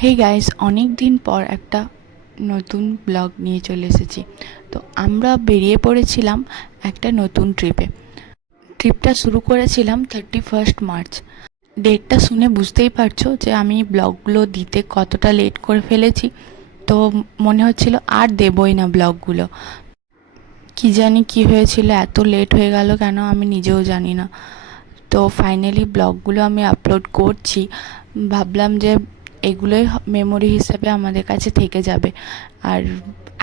Hey guys, অনেক দিন পর একটা নতুন ব্লগ নিয়ে চলে এসেছি। তো আমরা বেরিয়ে পড়েছিলাম একটা নতুন ট্রিপটা শুরু করেছিলাম 31 মার্চ। ডেটটা শুনে বুঝতেই পারছো যে আমি ব্লগগুলো দিতে কতটা লেট করে ফেলেছি। তো মনে হচ্ছিল আর দেবই না ব্লগগুলো। কি জানি কি হয়েছিল, এত লেট হয়ে গেল কেন আমি নিজেও জানি না। তো ফাইনালি ব্লগগুলো আমি আপলোড করছি। ভাবলাম যে এগুলোই মেমোরি হিসেবে আমাদের কাছে থেকে যাবে। আর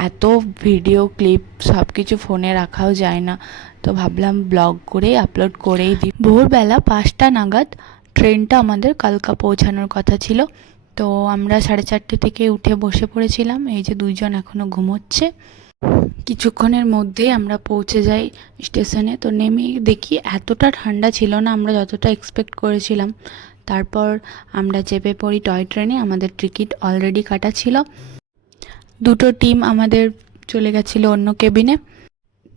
এত ভিডিও ক্লিপ সব কিছু ফোনে রাখাও যায় না। তো ভাবলাম ব্লগ করেই আপলোড করেই দিই। ভোরবেলা 5টা নাগাদ ট্রেনটা আমাদের কালকা পৌঁছানোর কথা ছিল। তো আমরা 4:30 থেকে উঠে বসে পড়েছিলাম। এই যে দুইজন এখনও ঘুমোচ্ছে। কিছুক্ষণের মধ্যেই আমরা পৌঁছে যাই স্টেশনে। তো নেমে দেখি এতটা ঠান্ডা ছিল না আমরা যতটা এক্সপেক্ট করেছিলাম। তারপর আমরা চেপে পড়ি টয় ট্রেনে। আমাদের টিকিট অলরেডি কাটা ছিল। দুটো টিম আমাদের চলে গেছিলো অন্য কেবিনে।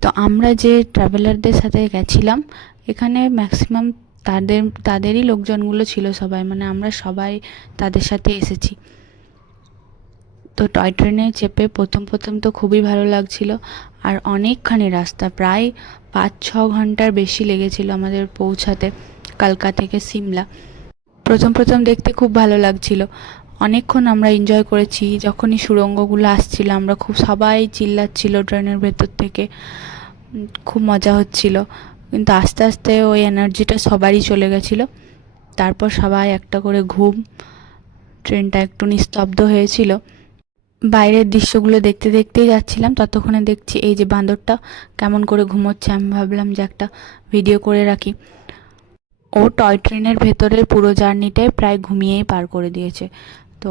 তো আমরা যে ট্রাভেলারদের সাথে গেছিলাম, এখানে ম্যাক্সিমাম তাদেরই লোকজনগুলো ছিল সবাই, মানে আমরা সবাই তাদের সাথে এসেছি। তো টয় ট্রেনে চেপে প্রথম তো খুবই ভালো লাগছিল। আর অনেকখানি রাস্তা, প্রায় 5-6 ঘন্টার বেশি লেগেছিল আমাদের পৌঁছাতে কালকা থেকে সিমলা। প্রথম দেখতে খুব ভালো লাগছিল। অনেকক্ষণ আমরা এনজয় করেছি। যখনই সুড়ঙ্গগুলো আসছিল আমরা খুব সবাই চিল্লাচ্ছিল ট্রেনের ভেতর থেকে। খুব মজা হচ্ছিল। কিন্তু আস্তে আস্তে ওই এনার্জিটা সবারই চলে গেছিলো। তারপর সবাই একটা করে ঘুম। ট্রেনটা একটু নিস্তব্ধ হয়েছিল। বাইরের দৃশ্যগুলো দেখতে দেখতেই যাচ্ছিলাম। ততক্ষণে দেখছি এই যে বাঁদরটা কেমন করে ঘুমোচ্ছে। আমি ভাবলাম যে একটা ভিডিও করে রাখি। ও টয় ট্রেনের ভেতরের পুরো জার্নিটাই প্রায় ঘুমিয়েই পার করে দিয়েছে। তো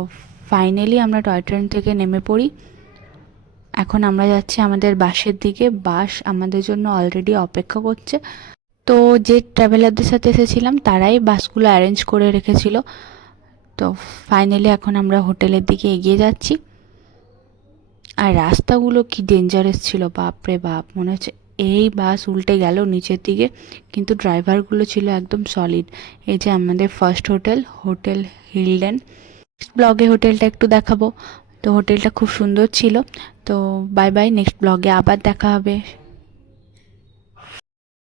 ফাইনালি আমরা টয় ট্রেন থেকে নেমে পড়ি। এখন আমরা যাচ্ছি আমাদের বাসের দিকে। বাস আমাদের জন্য অলরেডি অপেক্ষা করছে। তো যে ট্রাভেলারদের সাথে এসেছিলাম তারাই বাসগুলো অ্যারেঞ্জ করে রেখেছিল। তো ফাইনালি এখন আমরা হোটেলের দিকে এগিয়ে যাচ্ছি। আর রাস্তাগুলো কি ডেঞ্জারাস ছিল, বাপরে বাপ! মনে হচ্ছে এই বাস উল্টে গেল নিচের দিকে। কিন্তু ড্রাইভারগুলো ছিল একদম সলিড। এই যে আমাদের ফার্স্ট হোটেল হিলডেন। নেক্সট ব্লগে হোটেলটা একটু দেখাবো। তো হোটেলটা খুব সুন্দর ছিল। তো বাই বাই, নেক্সট ব্লগে আবার দেখা হবে।